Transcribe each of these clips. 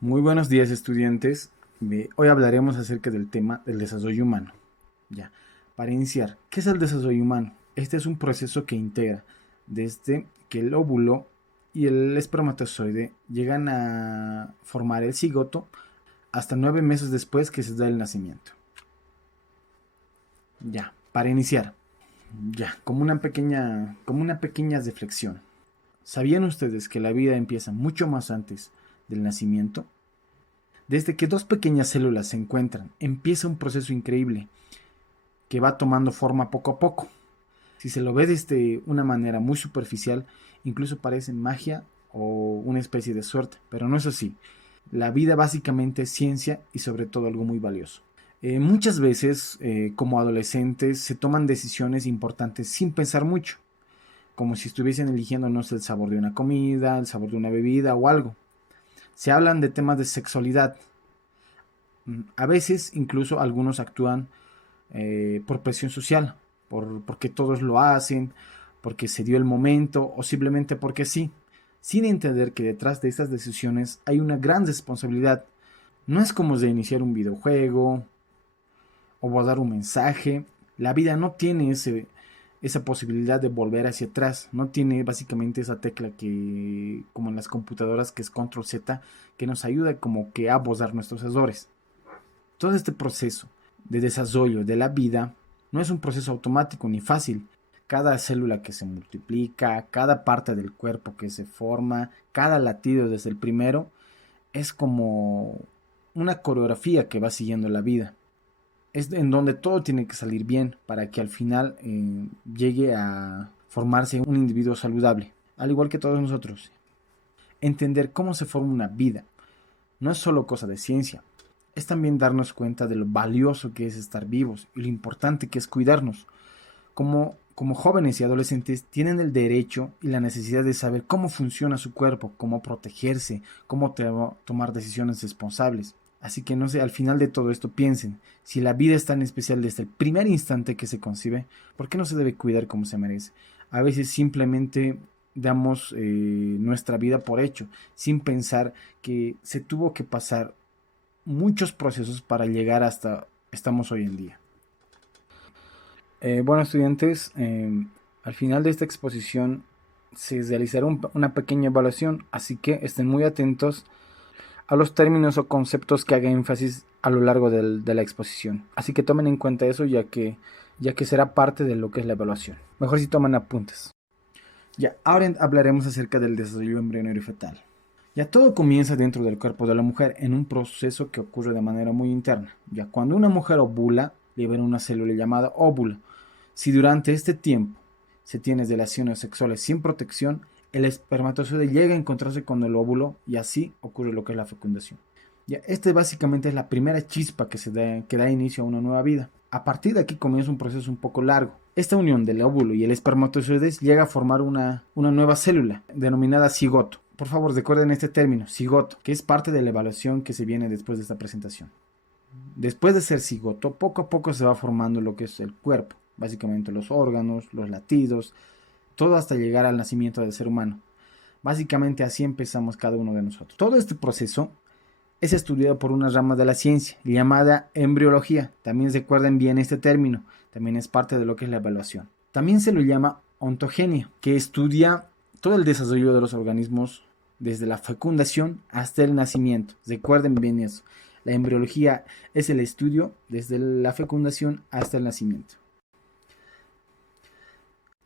Muy buenos días, estudiantes. Hoy hablaremos acerca del tema del desarrollo humano. Ya, para iniciar, ¿qué es el desarrollo humano? Este es un proceso que integra desde que el óvulo y el espermatozoide llegan a formar el cigoto hasta 9 meses después que se da el nacimiento. Ya, para iniciar, como una pequeña reflexión. ¿Sabían ustedes que la vida empieza mucho más antes del nacimiento? Desde que dos pequeñas células se encuentran, empieza un proceso increíble que va tomando forma poco a poco. Si se lo ve desde una manera muy superficial, incluso parece magia o una especie de suerte, pero no es así. La vida básicamente es ciencia y sobre todo algo muy valioso. Muchas veces, como adolescentes, se toman decisiones importantes sin pensar mucho, como si estuviesen eligiendo, no sé, el sabor de una comida, el sabor de una bebida o algo. Se hablan de temas de sexualidad. A veces incluso algunos actúan por presión social, porque todos lo hacen, porque se dio el momento o simplemente porque sí, sin entender que detrás de estas decisiones hay una gran responsabilidad. No es como de iniciar un videojuego o guardar un mensaje. La vida no tiene esa posibilidad de volver hacia atrás. No tiene básicamente esa tecla que, como en las computadoras, que es Control Z, que nos ayuda como que a borrar nuestros errores. Todo este proceso de desarrollo de la vida no es un proceso automático ni fácil. Cada célula que se multiplica, cada parte del cuerpo que se forma, cada latido desde el primero, es como una coreografía que va siguiendo la vida. Es en donde todo tiene que salir bien para que al final llegue a formarse un individuo saludable, al igual que todos nosotros. Entender cómo se forma una vida no es solo cosa de ciencia, es también darnos cuenta de lo valioso que es estar vivos y lo importante que es cuidarnos. Como jóvenes y adolescentes tienen el derecho y la necesidad de saber cómo funciona su cuerpo, cómo protegerse, cómo tomar decisiones responsables. Así que no sé, al final de todo esto piensen, si la vida es tan especial desde el primer instante que se concibe, ¿por qué no se debe cuidar como se merece? A veces simplemente damos nuestra vida por hecho, sin pensar que se tuvo que pasar muchos procesos para llegar hasta estamos hoy en día. Bueno, estudiantes, al final de esta exposición se realizará una pequeña evaluación, así que estén muy atentos a los términos o conceptos que haga énfasis a lo largo de la exposición. Así que tomen en cuenta eso ya que será parte de lo que es la evaluación. Mejor si toman apuntes. Ya, ahora hablaremos acerca del desarrollo embrionario fetal. Ya todo comienza dentro del cuerpo de la mujer en un proceso que ocurre de manera muy interna. Ya cuando una mujer ovula, libera una célula llamada óvulo. Si durante este tiempo se tiene relaciones sexuales sin protección, el espermatozoide llega a encontrarse con el óvulo y así ocurre lo que es la fecundación. Ya, esta básicamente es la primera chispa que da inicio a una nueva vida. A partir de aquí comienza un proceso un poco largo. Esta unión del óvulo y el espermatozoide llega a formar una nueva célula denominada cigoto. Por favor, recuerden este término, cigoto, que es parte de la evaluación que se viene después de esta presentación. Después de ser cigoto, poco a poco se va formando lo que es el cuerpo, básicamente los órganos, los latidos, todo hasta llegar al nacimiento del ser humano. Básicamente así empezamos cada uno de nosotros. Todo este proceso es estudiado por una rama de la ciencia llamada embriología. También recuerden bien este término, también es parte de lo que es la evaluación. También se lo llama ontogenia, que estudia todo el desarrollo de los organismos desde la fecundación hasta el nacimiento. Recuerden bien eso. La embriología es el estudio desde la fecundación hasta el nacimiento.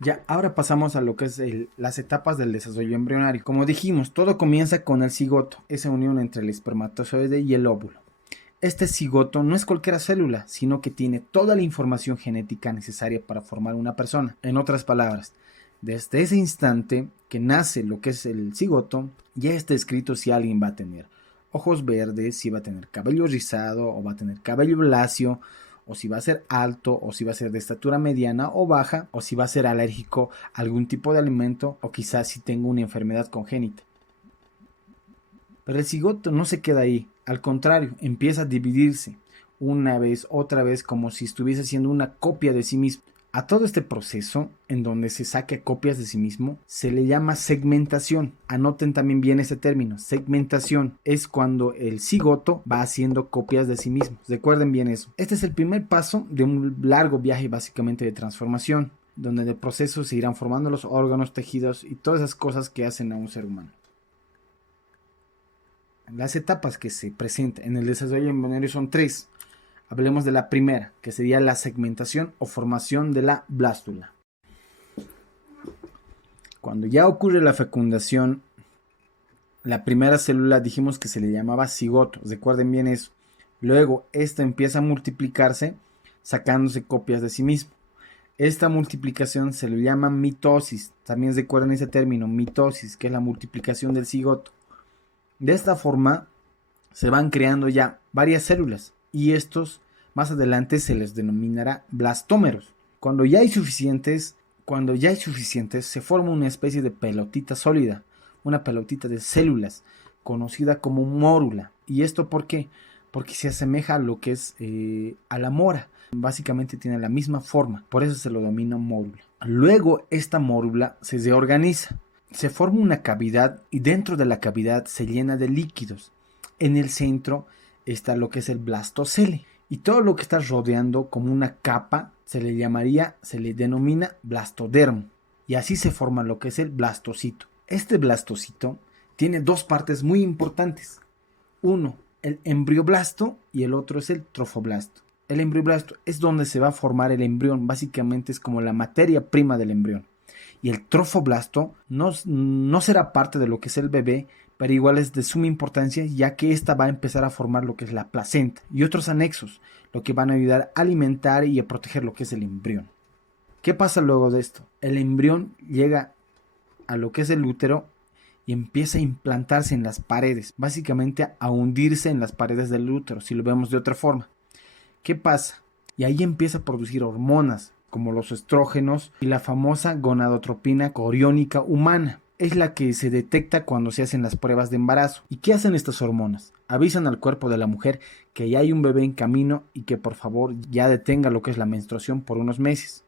Ya, ahora pasamos a lo que es las etapas del desarrollo embrionario. Como dijimos, todo comienza con el cigoto, esa unión entre el espermatozoide y el óvulo. Este cigoto no es cualquier célula, sino que tiene toda la información genética necesaria para formar una persona. En otras palabras, desde ese instante que nace lo que es el cigoto, ya está escrito si alguien va a tener ojos verdes, si va a tener cabello rizado o va a tener cabello lacio, o si va a ser alto, o si va a ser de estatura mediana o baja, o si va a ser alérgico a algún tipo de alimento, o quizás si tenga una enfermedad congénita. Pero el cigoto no se queda ahí, al contrario, empieza a dividirse una vez, otra vez, como si estuviese haciendo una copia de sí mismo. A todo este proceso, en donde se saca copias de sí mismo, se le llama segmentación. Anoten también bien ese término. Segmentación es cuando el cigoto va haciendo copias de sí mismo. Recuerden bien eso. Este es el primer paso de un largo viaje básicamente de transformación, donde en el proceso se irán formando los órganos, tejidos y todas esas cosas que hacen a un ser humano. Las etapas que se presentan en el desarrollo embrionario son 3. Hablemos de la primera, que sería la segmentación o formación de la blástula. Cuando ya ocurre la fecundación, la primera célula dijimos que se le llamaba cigoto. Recuerden bien eso. Luego, esta empieza a multiplicarse sacándose copias de sí mismo. Esta multiplicación se le llama mitosis. También recuerden ese término, mitosis, que es la multiplicación del cigoto. De esta forma, se van creando ya varias células. Y estos más adelante se les denominará blastómeros. Cuando ya hay suficientes, se forma una especie de pelotita sólida, una pelotita de células, conocida como mórula. ¿Y esto por qué? Porque se asemeja a lo que es a la mora. Básicamente tiene la misma forma, por eso se lo denomina mórula. Luego esta mórula se reorganiza, se forma una cavidad y dentro de la cavidad se llena de líquidos. En el centro está lo que es el blastocele y todo lo que está rodeando como una capa se le denomina blastodermo y así se forma lo que es el blastocito. Este blastocito tiene dos partes muy importantes. Uno, el embrioblasto y el otro es el trofoblasto. El embrioblasto es donde se va a formar el embrión, básicamente es como la materia prima del embrión. Y el trofoblasto no será parte de lo que es el bebé, pero igual es de suma importancia ya que ésta va a empezar a formar lo que es la placenta y otros anexos, lo que van a ayudar a alimentar y a proteger lo que es el embrión. ¿Qué pasa luego de esto? El embrión llega a lo que es el útero y empieza a implantarse en las paredes, básicamente a hundirse en las paredes del útero, si lo vemos de otra forma. ¿Qué pasa? Y ahí empieza a producir hormonas, como los estrógenos y la famosa gonadotropina coriónica humana. Es la que se detecta cuando se hacen las pruebas de embarazo. ¿Y qué hacen estas hormonas? Avisan al cuerpo de la mujer que ya hay un bebé en camino y que por favor ya detenga lo que es la menstruación por unos meses.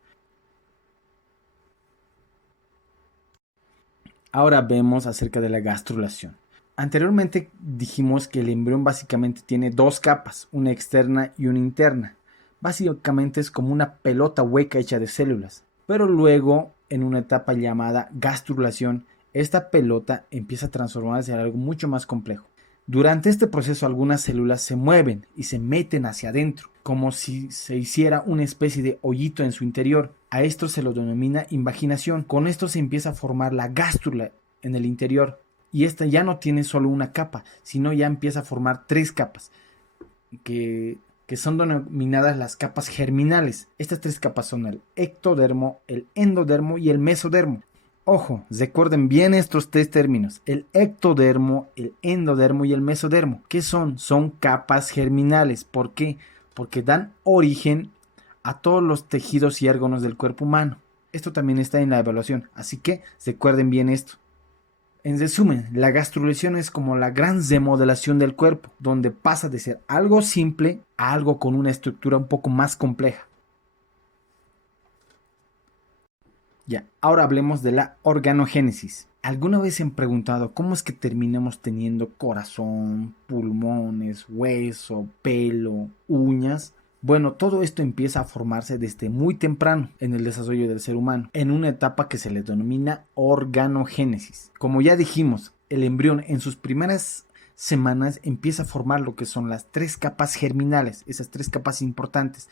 Ahora vemos acerca de la gastrulación. Anteriormente dijimos que el embrión básicamente tiene dos capas, una externa y una interna. Básicamente es como una pelota hueca hecha de células. Pero luego, en una etapa llamada gastrulación, esta pelota empieza a transformarse en algo mucho más complejo. Durante este proceso algunas células se mueven y se meten hacia adentro, como si se hiciera una especie de hoyito en su interior. A esto se lo denomina invaginación. Con esto se empieza a formar la gástrula en el interior. Y esta ya no tiene solo una capa, sino ya empieza a formar 3 capas, que son denominadas las capas germinales. Estas 3 capas son el ectodermo, el endodermo y el mesodermo. Ojo, recuerden bien estos 3 términos, el ectodermo, el endodermo y el mesodermo. ¿Qué son? Son capas germinales. ¿Por qué? Porque dan origen a todos los tejidos y órganos del cuerpo humano. Esto también está en la evaluación, así que recuerden bien esto. En resumen, la gastrulación es como la gran remodelación del cuerpo, donde pasa de ser algo simple a algo con una estructura un poco más compleja. Ya, ahora hablemos de la organogénesis. ¿Alguna vez se han preguntado cómo es que terminamos teniendo corazón, pulmones, hueso, pelo, uñas? Bueno, todo esto empieza a formarse desde muy temprano en el desarrollo del ser humano, en una etapa que se le denomina organogénesis. Como ya dijimos, el embrión en sus primeras semanas empieza a formar lo que son las 3 capas germinales, esas 3 capas importantes.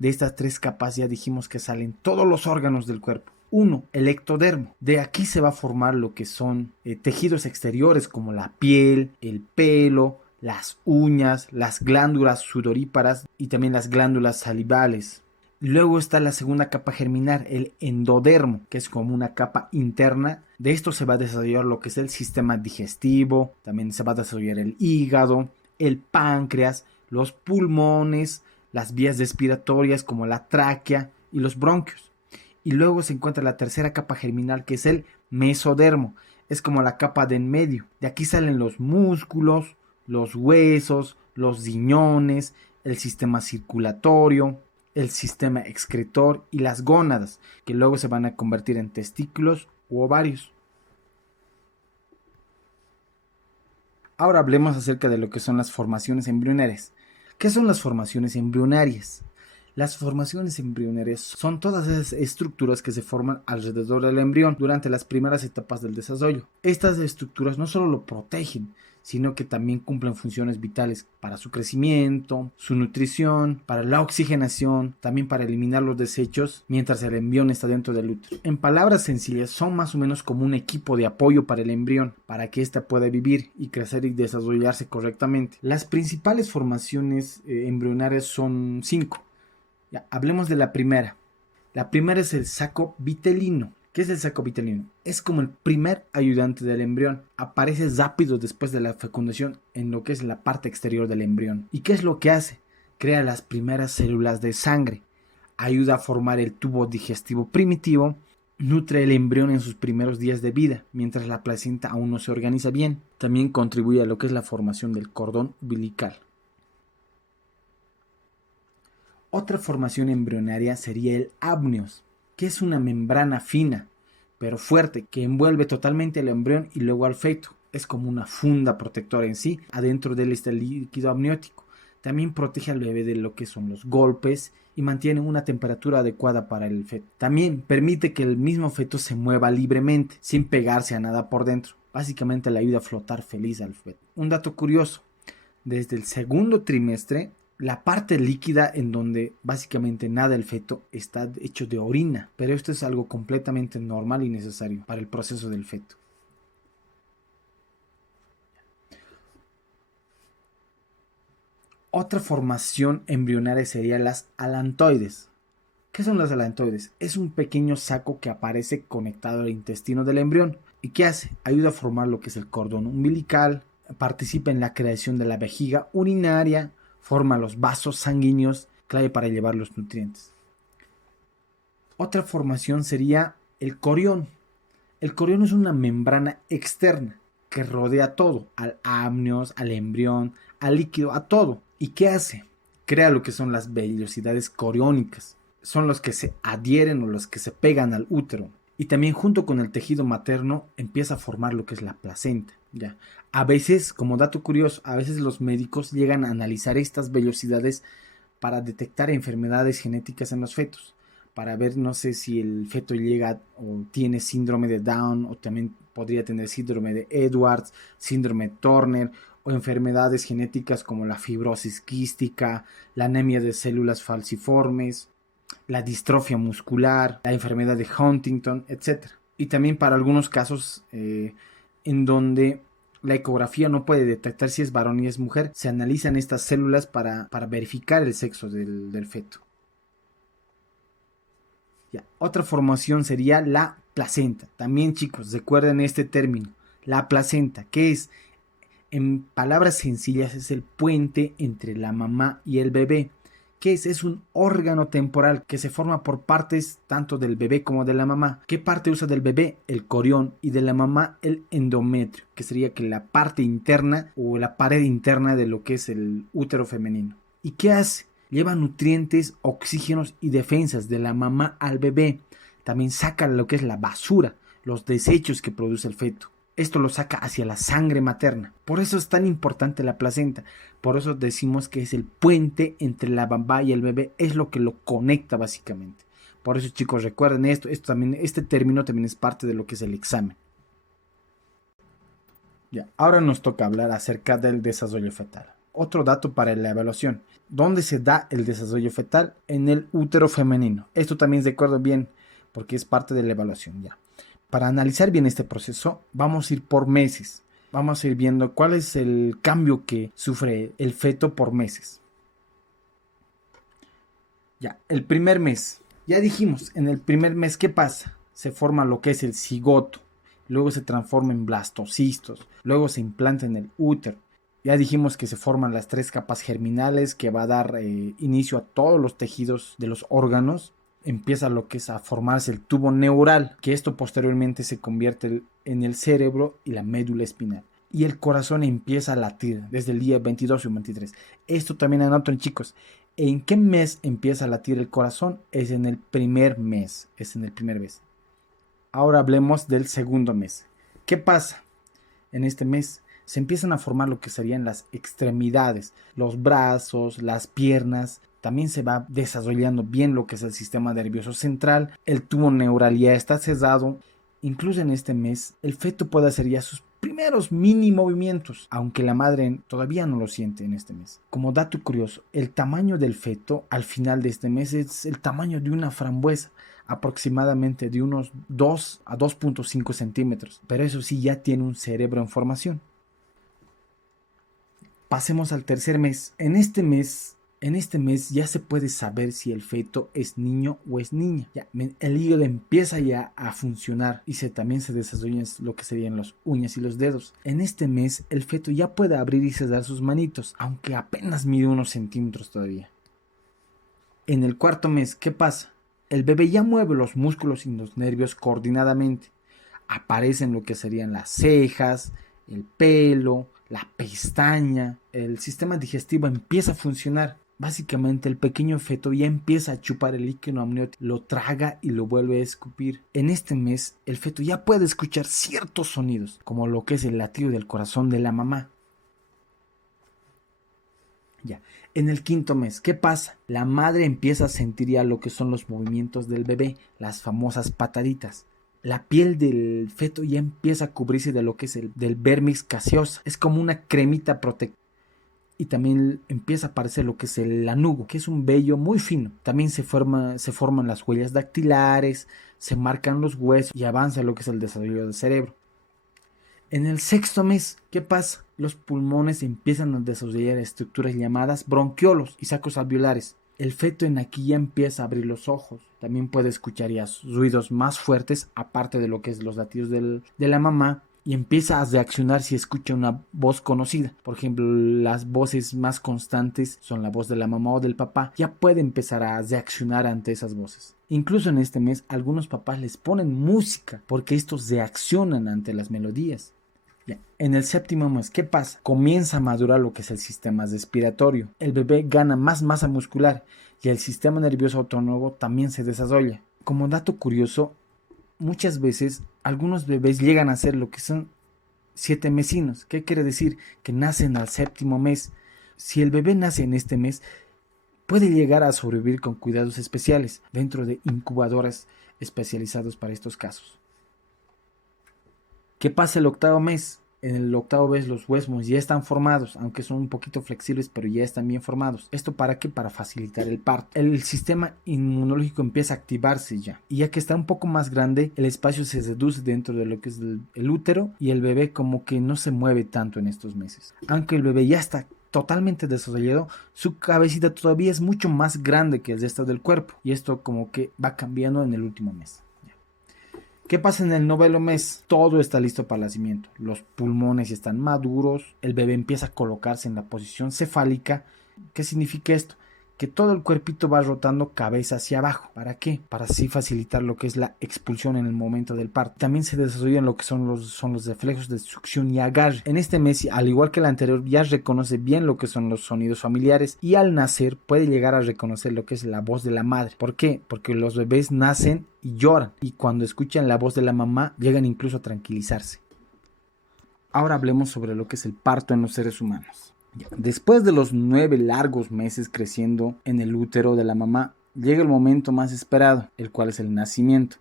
De estas 3 capas ya dijimos que salen todos los órganos del cuerpo. 1. El ectodermo. De aquí se va a formar lo que son tejidos exteriores como la piel, el pelo, las uñas, las glándulas sudoríparas y también las glándulas salivales. Luego está la segunda capa germinal, el endodermo, que es como una capa interna. De esto se va a desarrollar lo que es el sistema digestivo, también se va a desarrollar el hígado, el páncreas, los pulmones, las vías respiratorias como la tráquea y los bronquios. Y luego se encuentra la tercera capa germinal, que es el mesodermo. Es como la capa de en medio. De aquí salen los músculos, los huesos, los riñones, el sistema circulatorio, el sistema excretor y las gónadas, que luego se van a convertir en testículos u ovarios. Ahora hablemos acerca de lo que son las formaciones embrionarias. ¿Qué son las formaciones embrionarias? Las formaciones embrionarias son todas esas estructuras que se forman alrededor del embrión durante las primeras etapas del desarrollo. Estas estructuras no solo lo protegen, sino que también cumplen funciones vitales para su crecimiento, su nutrición, para la oxigenación, también para eliminar los desechos mientras el embrión está dentro del útero. En palabras sencillas, son más o menos como un equipo de apoyo para el embrión, para que ésta pueda vivir y crecer y desarrollarse correctamente. Las principales formaciones embrionarias son 5. Ya, hablemos de la primera. La primera es el saco vitelino. ¿Qué es el saco vitelino? Es como el primer ayudante del embrión. Aparece rápido después de la fecundación en lo que es la parte exterior del embrión. ¿Y qué es lo que hace? Crea las primeras células de sangre. Ayuda a formar el tubo digestivo primitivo. Nutre el embrión en sus primeros días de vida, mientras la placenta aún no se organiza bien. También contribuye a lo que es la formación del cordón umbilical. Otra formación embrionaria sería el amnios, que es una membrana fina, pero fuerte, que envuelve totalmente al embrión y luego al feto. Es como una funda protectora en sí. Adentro de él está el líquido amniótico. También protege al bebé de lo que son los golpes y mantiene una temperatura adecuada para el feto. También permite que el mismo feto se mueva libremente, sin pegarse a nada por dentro. Básicamente le ayuda a flotar feliz al feto. Un dato curioso, desde el segundo trimestre, la parte líquida en donde básicamente nada el feto está hecho de orina, pero esto es algo completamente normal y necesario para el proceso del feto. Otra formación embrionaria sería las alantoides. ¿Qué son las alantoides? Es un pequeño saco que aparece conectado al intestino del embrión. ¿Y qué hace? Ayuda a formar lo que es el cordón umbilical, participa en la creación de la vejiga urinaria, forma los vasos sanguíneos, clave para llevar los nutrientes. Otra formación sería el corión. El corión es una membrana externa que rodea todo, al amnios, al embrión, al líquido, a todo. ¿Y qué hace? Crea lo que son las vellosidades coriónicas. Son los que se adhieren o los que se pegan al útero. Y también junto con el tejido materno empieza a formar lo que es la placenta. Ya. A veces, como dato curioso, a veces los médicos llegan a analizar estas vellosidades para detectar enfermedades genéticas en los fetos. Para ver, no sé si el feto llega o tiene síndrome de Down o también podría tener síndrome de Edwards, síndrome de Turner o enfermedades genéticas como la fibrosis quística, la anemia de células falciformes, la distrofia muscular, la enfermedad de Huntington, etc. Y también para algunos casos en donde la ecografía no puede detectar si es varón y es mujer, se analizan estas células para verificar el sexo del feto. Ya. Otra formación sería la placenta. También, chicos, recuerden este término. La placenta, que es, en palabras sencillas, es el puente entre la mamá y el bebé. ¿Qué es? Es un órgano temporal que se forma por partes tanto del bebé como de la mamá. ¿Qué parte usa del bebé? El corión, y de la mamá el endometrio, que sería que la parte interna o la pared interna de lo que es el útero femenino. ¿Y qué hace? Lleva nutrientes, oxígenos y defensas de la mamá al bebé. También saca lo que es la basura, los desechos que produce el feto. Esto lo saca hacia la sangre materna. Por eso es tan importante la placenta. Por eso decimos que es el puente entre la mamá y el bebé. Es lo que lo conecta básicamente. Por eso, chicos, recuerden esto. Este término también es parte de lo que es el examen. Ya, ahora nos toca hablar acerca del desarrollo fetal. Otro dato para la evaluación. ¿Dónde se da el desarrollo fetal? En el útero femenino. Esto también recuerdo bien porque es parte de la evaluación ya. Para analizar bien este proceso, vamos a ir por meses. Vamos a ir viendo cuál es el cambio que sufre el feto por meses. Ya, el primer mes. Ya dijimos, en el primer mes, ¿qué pasa? Se forma lo que es el cigoto. Luego se transforma en blastocistos. Luego se implanta en el útero. Ya dijimos que se forman las 3 capas germinales que va a dar inicio a todos los tejidos de los órganos. Empieza lo que es a formarse el tubo neural, que esto posteriormente se convierte en el cerebro y la médula espinal. Y el corazón empieza a latir desde el día 22 o 23. Esto también anoten, chicos, ¿En qué mes empieza a latir el corazón? Es en el primer mes. Ahora hablemos del segundo mes. ¿Qué pasa? En este mes se empiezan a formar lo que serían las extremidades, los brazos, las piernas. También se va desarrollando bien lo que es el sistema nervioso central. El tubo neural ya está cesado. Incluso en este mes, el feto puede hacer ya sus primeros mini movimientos, aunque la madre todavía no lo siente en este mes. Como dato curioso, el tamaño del feto al final de este mes es el tamaño de una frambuesa, aproximadamente de unos 2 a 2.5 centímetros, pero eso sí ya tiene un cerebro en formación. Pasemos al tercer mes. En este mes ya se puede saber si el feto es niño o es niña. Ya, el hígado empieza ya a funcionar y también se desarrollan lo que serían las uñas y los dedos. En este mes el feto ya puede abrir y cerrar sus manitos, aunque apenas mide unos centímetros todavía. En el cuarto mes, ¿qué pasa? El bebé ya mueve los músculos y los nervios coordinadamente. Aparecen lo que serían las cejas, el pelo, la pestaña. El sistema digestivo empieza a funcionar. Básicamente el pequeño feto ya empieza a chupar el líquido amniótico, lo traga y lo vuelve a escupir. En este mes el feto ya puede escuchar ciertos sonidos, como lo que es el latido del corazón de la mamá. Ya. En el quinto mes, ¿qué pasa? La madre empieza a sentir ya lo que son los movimientos del bebé, las famosas pataditas. La piel del feto ya empieza a cubrirse de lo que es del vermis caseosa. Es como una cremita protectora. Y también empieza a aparecer lo que es el lanugo, que es un vello muy fino. También se forman las huellas dactilares, se marcan los huesos y avanza lo que es el desarrollo del cerebro. En el sexto mes, ¿qué pasa? Los pulmones empiezan a desarrollar estructuras llamadas bronquiolos y sacos alveolares. El feto en aquí ya empieza a abrir los ojos. También puede escuchar ya ruidos más fuertes, aparte de lo que es los latidos de la mamá. Y empieza a reaccionar si escucha una voz conocida. Por ejemplo, las voces más constantes son la voz de la mamá o del papá. Ya puede empezar a reaccionar ante esas voces. Incluso en este mes, algunos papás les ponen música porque estos reaccionan ante las melodías. Ya. En el séptimo mes, ¿qué pasa? Comienza a madurar lo que es el sistema respiratorio. El bebé gana más masa muscular y el sistema nervioso autónomo también se desarrolla. Como dato curioso, muchas veces algunos bebés llegan a ser lo que son 7 mesinos. ¿Qué quiere decir? Que nacen al séptimo mes. Si el bebé nace en este mes, puede llegar a sobrevivir con cuidados especiales dentro de incubadoras especializados para estos casos. ¿Qué pasa el octavo mes? En el octavo mes los huesos ya están formados, aunque son un poquito flexibles, pero ya están bien formados. ¿Esto para qué? Para facilitar el parto. El sistema inmunológico empieza a activarse ya. Y ya que está un poco más grande, el espacio se reduce dentro de lo que es el útero y el bebé como que no se mueve tanto en estos meses. Aunque el bebé ya está totalmente desarrollado, su cabecita todavía es mucho más grande que el resto del cuerpo. Y esto como que va cambiando en el último mes. ¿Qué pasa en el noveno mes? Todo está listo para el nacimiento. Los pulmones están maduros, el bebé empieza a colocarse en la posición cefálica. ¿Qué significa esto? Que todo el cuerpito va rotando cabeza hacia abajo. ¿Para qué? Para así facilitar lo que es la expulsión en el momento del parto. También se desarrollan lo que son los reflejos de succión y agarre. En este mes, al igual que el anterior, ya reconoce bien lo que son los sonidos familiares y al nacer puede llegar a reconocer lo que es la voz de la madre. ¿Por qué? Porque los bebés nacen y lloran y cuando escuchan la voz de la mamá llegan incluso a tranquilizarse. Ahora hablemos sobre lo que es el parto en los seres humanos. Después de los 9 largos meses creciendo en el útero de la mamá, llega el momento más esperado, el cual es el nacimiento.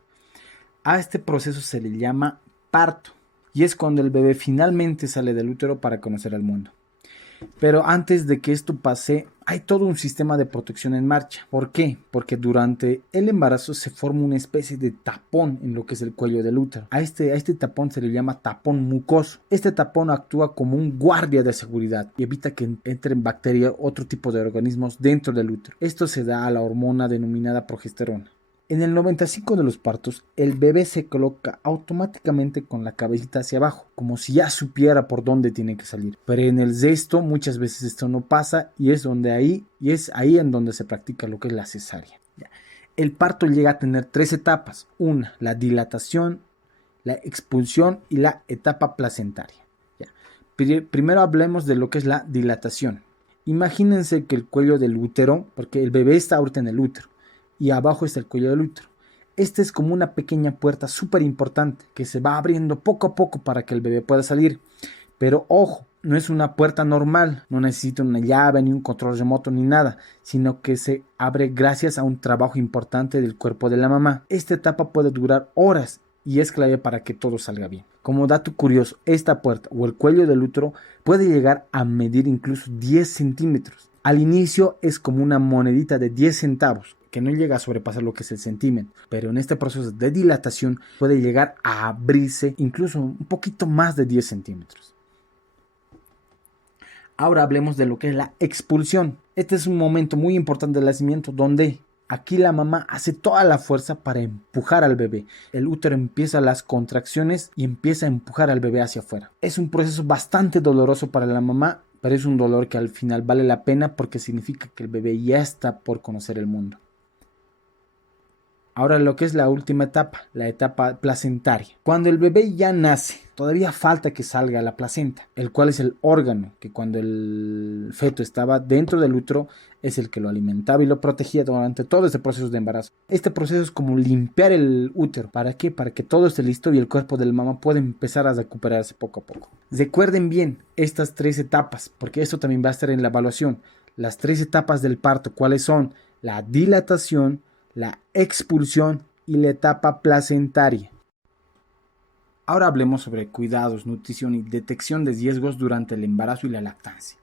A este proceso se le llama parto y es cuando el bebé finalmente sale del útero para conocer al mundo. Pero antes de que esto pase, hay todo un sistema de protección en marcha. ¿Por qué? Porque durante el embarazo se forma una especie de tapón en lo que es el cuello del útero. A este tapón se le llama tapón mucoso. Este tapón actúa como un guardia de seguridad y evita que entren bacterias u otro tipo de organismos dentro del útero. Esto se da a la hormona denominada progesterona. En el 95% de los partos, el bebé se coloca automáticamente con la cabecita hacia abajo, como si ya supiera por dónde tiene que salir. Pero en el resto, muchas veces esto no pasa y es ahí en donde se practica lo que es la cesárea. El parto llega a tener 3 etapas. Una, la dilatación, la expulsión y la etapa placentaria. Primero hablemos de lo que es la dilatación. Imagínense que el cuello del útero, porque el bebé está ahorita en el útero, y abajo está el cuello del útero. Este es como una pequeña puerta súper importante que se va abriendo poco a poco para que el bebé pueda salir. Pero ojo, no es una puerta normal, no necesita una llave ni un control remoto ni nada, sino que se abre gracias a un trabajo importante del cuerpo de la mamá. Esta etapa puede durar horas y es clave para que todo salga bien. Como dato curioso, esta puerta o el cuello del útero puede llegar a medir incluso 10 centímetros. Al inicio es como una monedita de 10 centavos, que no llega a sobrepasar lo que es el centímetro, pero en este proceso de dilatación puede llegar a abrirse incluso un poquito más de 10 centímetros. Ahora hablemos de lo que es la expulsión. Este es un momento muy importante del nacimiento donde aquí la mamá hace toda la fuerza para empujar al bebé. El útero empieza las contracciones y empieza a empujar al bebé hacia afuera. Es un proceso bastante doloroso para la mamá, pero es un dolor que al final vale la pena porque significa que el bebé ya está por conocer el mundo. Ahora lo que es la última etapa, la etapa placentaria. Cuando el bebé ya nace, todavía falta que salga la placenta, el cual es el órgano que cuando el feto estaba dentro del útero es el que lo alimentaba y lo protegía durante todo este proceso de embarazo. Este proceso es como limpiar el útero. ¿Para qué? Para que todo esté listo y el cuerpo de la mamá pueda empezar a recuperarse poco a poco. Recuerden bien estas 3 etapas, porque esto también va a estar en la evaluación. Las 3 etapas del parto, ¿cuáles son? La dilatación, la expulsión y la etapa placentaria. Ahora hablemos sobre cuidados, nutrición y detección de riesgos durante el embarazo y la lactancia.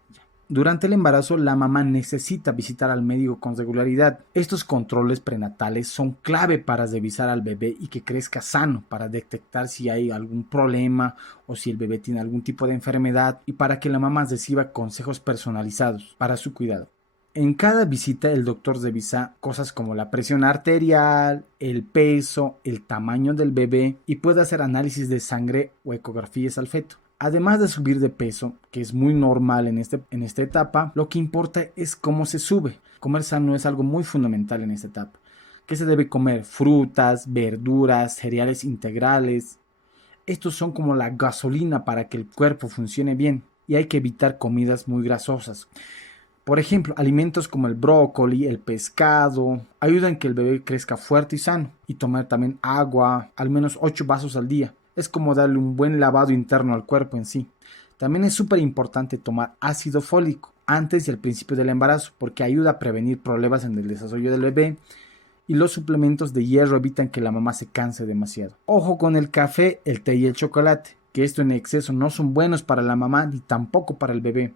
Durante el embarazo, la mamá necesita visitar al médico con regularidad. Estos controles prenatales son clave para revisar al bebé y que crezca sano, para detectar si hay algún problema o si el bebé tiene algún tipo de enfermedad y para que la mamá reciba consejos personalizados para su cuidado. En cada visita el doctor revisa cosas como la presión arterial, el peso, el tamaño del bebé y puede hacer análisis de sangre o ecografías al feto. Además de subir de peso, que es muy normal en esta etapa, lo que importa es cómo se sube. Comer sano es algo muy fundamental en esta etapa. Que se debe comer frutas, verduras, cereales integrales. Estos son como la gasolina para que el cuerpo funcione bien y hay que evitar comidas muy grasosas. Por ejemplo, alimentos como el brócoli, el pescado, ayudan a que el bebé crezca fuerte y sano. Y tomar también agua, al menos 8 vasos al día. Es como darle un buen lavado interno al cuerpo en sí. También es súper importante tomar ácido fólico antes y al principio del embarazo porque ayuda a prevenir problemas en el desarrollo del bebé y los suplementos de hierro evitan que la mamá se canse demasiado. Ojo con el café, el té y el chocolate, que esto en exceso no son buenos para la mamá ni tampoco para el bebé.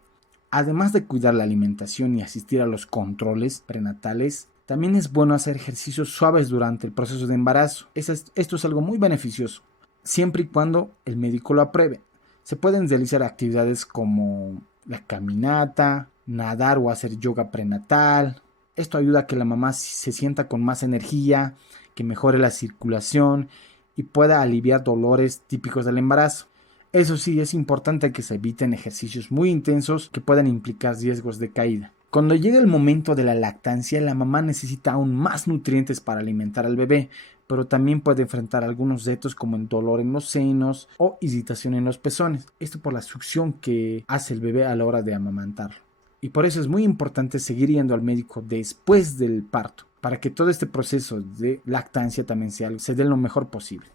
Además de cuidar la alimentación y asistir a los controles prenatales, también es bueno hacer ejercicios suaves durante el proceso de embarazo. Esto es algo muy beneficioso, siempre y cuando el médico lo apruebe. Se pueden realizar actividades como la caminata, nadar o hacer yoga prenatal. Esto ayuda a que la mamá se sienta con más energía, que mejore la circulación y pueda aliviar dolores típicos del embarazo. Eso sí, es importante que se eviten ejercicios muy intensos que puedan implicar riesgos de caída. Cuando llega el momento de la lactancia, la mamá necesita aún más nutrientes para alimentar al bebé, pero también puede enfrentar algunos retos como el dolor en los senos o irritación en los pezones. Esto por la succión que hace el bebé a la hora de amamantarlo. Y por eso es muy importante seguir yendo al médico después del parto, para que todo este proceso de lactancia también se dé lo mejor posible.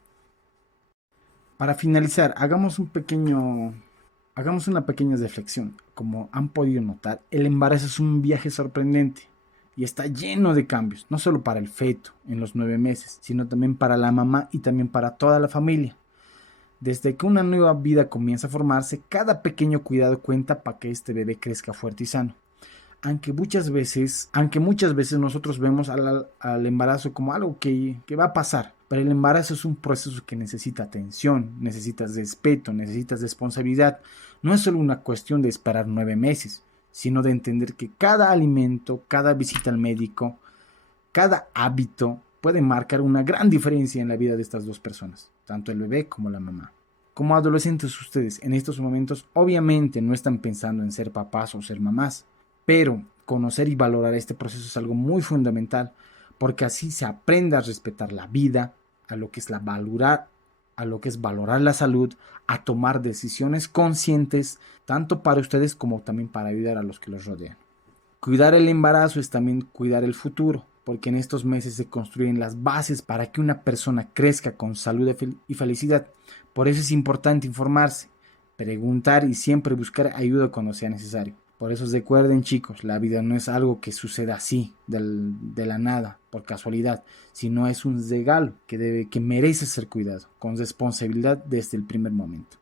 Para finalizar, hagamos una pequeña reflexión. Como han podido notar, el embarazo es un viaje sorprendente y está lleno de cambios, no solo para el feto en los 9 meses, sino también para la mamá y también para toda la familia. Desde que una nueva vida comienza a formarse, cada pequeño cuidado cuenta para que este bebé crezca fuerte y sano. Aunque muchas veces nosotros vemos al embarazo como algo que va a pasar, pero el embarazo es un proceso que necesita atención, necesitas respeto, necesitas responsabilidad. No es solo una cuestión de esperar 9 meses, sino de entender que cada alimento, cada visita al médico, cada hábito puede marcar una gran diferencia en la vida de estas dos personas, tanto el bebé como la mamá. Como adolescentes ustedes en estos momentos obviamente no están pensando en ser papás o ser mamás, pero conocer y valorar este proceso es algo muy fundamental porque así se aprende a respetar la vida, a lo que es la valorar a lo que es valorar la salud, a tomar decisiones conscientes, tanto para ustedes como también para ayudar a los que los rodean. Cuidar el embarazo es también cuidar el futuro, porque en estos meses se construyen las bases para que una persona crezca con salud y felicidad. Por eso es importante informarse, preguntar y siempre buscar ayuda cuando sea necesario. Por eso recuerden, chicos, la vida no es algo que suceda así, de la nada, por casualidad, sino es un regalo que merece ser cuidado, con responsabilidad desde el primer momento.